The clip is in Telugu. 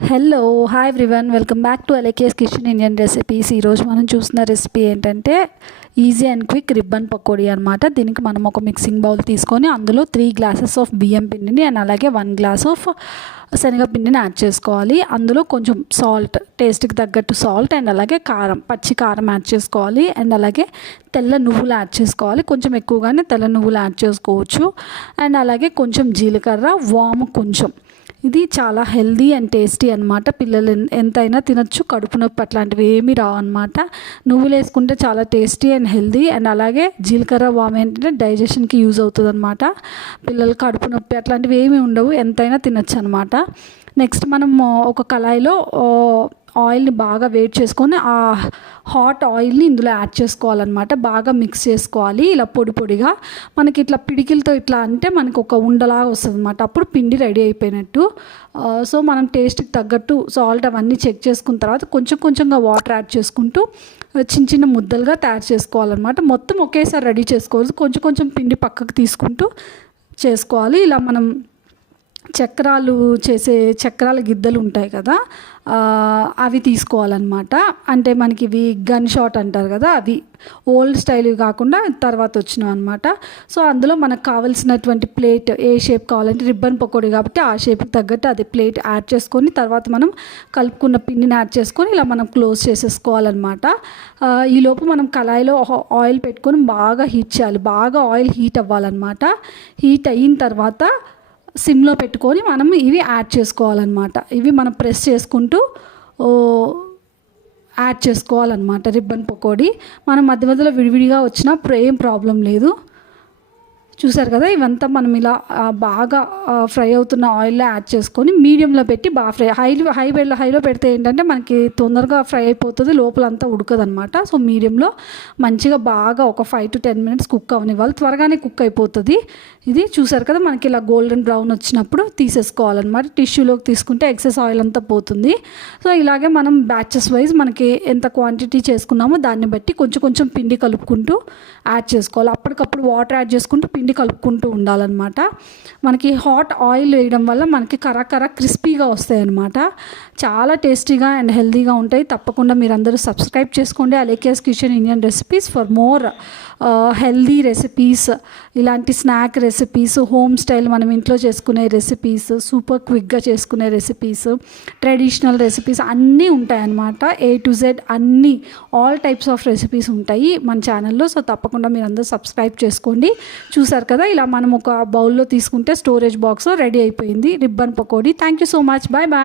Hello hi everyone, welcome back to LKS kitchen Indian recipes. ఈరోజు మనం చూసిన రెసిపీ ఏంటంటే easy and quick ribbon pakodi అనమాట. దీనికి మనం ఒక మిక్సింగ్ బౌల్ తీసుకొని అందులో 3 గ్లాసెస్ ఆఫ్ బియ్యం పిండిని అండ్ అలాగే 1 గ్లాస్ ఆఫ్ శనగపిండిని యాడ్ చేసుకోవాలి. అందులో కొంచెం సాల్ట్, టేస్ట్కి తగ్గట్టు సాల్ట్ అండ్ అలాగే కారం, పచ్చి కారం యాడ్ చేసుకోవాలి. అండ్ అలాగే తెల్ల నువ్వులు యాడ్ చేసుకోవాలి. కొంచెం ఎక్కువగానే తెల్ల నువ్వులు యాడ్ చేసుకోవచ్చు. అండ్ అలాగే కొంచెం జీలకర్ర, వాము కొంచెం. ఇది చాలా హెల్దీ అండ్ టేస్టీ అనమాట. పిల్లలు ఎంతైనా తినచ్చు, కడుపు నొప్పి అట్లాంటివి ఏమీ రావు అనమాట. నువ్వులు వేసుకుంటే చాలా టేస్టీ అండ్ హెల్దీ. అండ్ అలాగే జీలకర్ర వాము ఏంటంటే డైజెషన్కి యూజ్ అవుతుంది అనమాట. పిల్లలు కడుపు నొప్పి అట్లాంటివి ఏమీ ఉండవు, ఎంతైనా తినచ్చు అనమాట. నెక్స్ట్ మనం ఒక కళాయిలో ఆయిల్ని బాగా వేడి చేసుకొని ఆ హాట్ ఆయిల్ని ఇందులో యాడ్ చేసుకోవాలన్నమాట. బాగా మిక్స్ చేసుకోవాలి. ఇలా పొడి పొడిగా మనకి ఇట్లా పిడికిలతో ఇట్లా అంటే మనకు ఒక ఉండలాగా వస్తుంది అనమాట. అప్పుడు పిండి రెడీ అయిపోయినట్టు. సో మనం టేస్ట్కి తగ్గట్టు సాల్ట్ అవన్నీ చెక్ చేసుకున్న తర్వాత కొంచెం కొంచెంగా వాటర్ యాడ్ చేసుకుంటూ చిన్న చిన్న ముద్దలుగా తయారు చేసుకోవాలన్నమాట. మొత్తం ఒకేసారి రెడీ చేసుకోవాలి. కొంచెం కొంచెం పిండి పక్కకు తీసుకుంటూ చేసుకోవాలి. ఇలా మనం చక్రాలు చేసే చక్రాల గిద్దలు ఉంటాయి కదా, అవి తీసుకోవాలన్నమాట. అంటే మనకి ఇవి గన్ షాట్ అంటారు కదా, అవి ఓల్డ్ స్టైల్ కాకుండా తర్వాత వచ్చినాయి అనమాట. సో అందులో మనకు కావాల్సినటువంటి ప్లేట్ ఏ షేప్ కావాలంటే రిబ్బన్ పకోడీ కాబట్టి ఆ షేప్కి తగ్గట్టు అది ప్లేట్ యాడ్ చేసుకొని తర్వాత మనం కలుపుకున్న పిండిని యాడ్ చేసుకొని ఇలా మనం క్లోజ్ చేసేసుకోవాలన్నమాట. ఈలోపు మనం కళాయిలో ఆయిల్ పెట్టుకొని బాగా హీట్ చేయాలి. బాగా ఆయిల్ హీట్ అవ్వాలన్నమాట. హీట్ అయిన తర్వాత సిమ్లో పెట్టుకొని మనం ఇవి యాడ్ చేసుకోవాలన్నమాట. ఇవి మనం ప్రెస్ చేసుకుంటూ యాడ్ చేసుకోవాలన్నమాట. రిబ్బన్ పకోడీ మనం మధ్య మధ్యలో విడివిడిగా వచ్చినా ఏం ప్రాబ్లం లేదు. చూసారు కదా, ఇవంతా మనం ఇలా బాగా ఫ్రై అవుతున్న ఆయిల్లో యాడ్ చేసుకొని మీడియంలో పెట్టి బాగా ఫ్రై, హైలో పెడితే ఏంటంటే మనకి తొందరగా ఫ్రై అయిపోతుంది, లోపలంతా ఉడకదనమాట. సో మీడియంలో మంచిగా బాగా ఒక 5 to 10 minutes కుక్ అవనివ్వాలి. త్వరగానే కుక్ అయిపోతుంది. ఇది చూసారు కదా, మనకి ఇలా గోల్డెన్ బ్రౌన్ వచ్చినప్పుడు తీసేసుకోవాలన్నమాట. టిష్యూలోకి తీసుకుంటే ఎక్సెస్ ఆయిల్ అంతా పోతుంది. సో ఇలాగే మనం బ్యాచెస్ వైజ్ మనకి ఎంత క్వాంటిటీ చేసుకున్నామో దాన్ని బట్టి కొంచెం కొంచెం పిండి కలుపుకుంటూ యాడ్ చేసుకోవాలి. అప్పటికప్పుడు వాటర్ యాడ్ చేసుకుంటూ పిండి కలుపుకుంటూ ఉండాలన్నమాట. మనకి హాట్ ఆయిల్ వేయడం వల్ల మనకి కరకర క్రిస్పీగా వస్తాయి అన్నమాట. చాలా టేస్టీగా అండ్ హెల్తీగా ఉంటాయి. తప్పకుండా మీరు అందరూ సబ్స్క్రైబ్ చేసుకోండి LKS kitchen Indian recipes for more healthy recipes. ఇలాంటి స్నాక్ రెసిపీస్, హోమ్ స్టైల్ మనం ఇంట్లో చేసుకునే రెసిపీస్, సూపర్ క్విక్గా చేసుకునే రెసిపీస్, ట్రెడిషనల్ రెసిపీస్ అన్నీ ఉంటాయన్నమాట. A to Z అన్నీ ఆల్ టైప్స్ ఆఫ్ రెసిపీస్ ఉంటాయి మన ఛానల్లో. సో తప్పకుండా మీరు అందరూ సబ్స్క్రైబ్ చేసుకోండి. చూసారు కదా, ఇలా మనం ఒక బౌల్లో తీసుకుంటే స్టోరేజ్ బాక్స్లో రెడీ అయిపోయింది ribbon pakodi. Thank you so much. Bye bye.